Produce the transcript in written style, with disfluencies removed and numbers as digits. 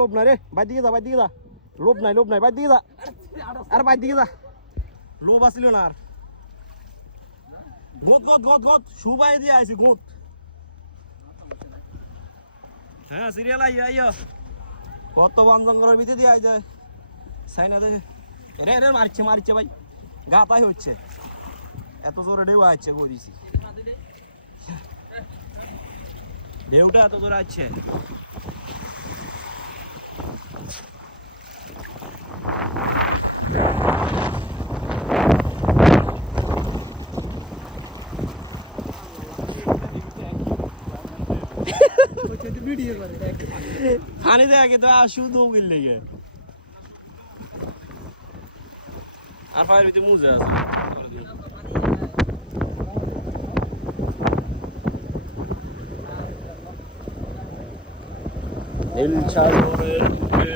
লোভ নাই রে, বাইর দিকে যা, বাইর দিকে যা। লোভ নাই, বাইর দিকে যা। আর বাইর দিকে যা। লোভ আসিল না আর। গোত সুবাই দিয়ে আইছি গোত। হ্যাঁ সিরিয়াল আইয়া কত বন জঙ্গলের ভিতরে দিয়ে আইছে সাইনা দে। রে মারছে ভাই, গা পাই হচ্ছে এত জোরে ঢেউ আসছে গো দিছি। ঢেউটা এত জোরে আসছে। পানি দেখে তো আসু দৌড় লেগে আর ফায়ার ভিতরে মুজে আছে। নীল সাগরের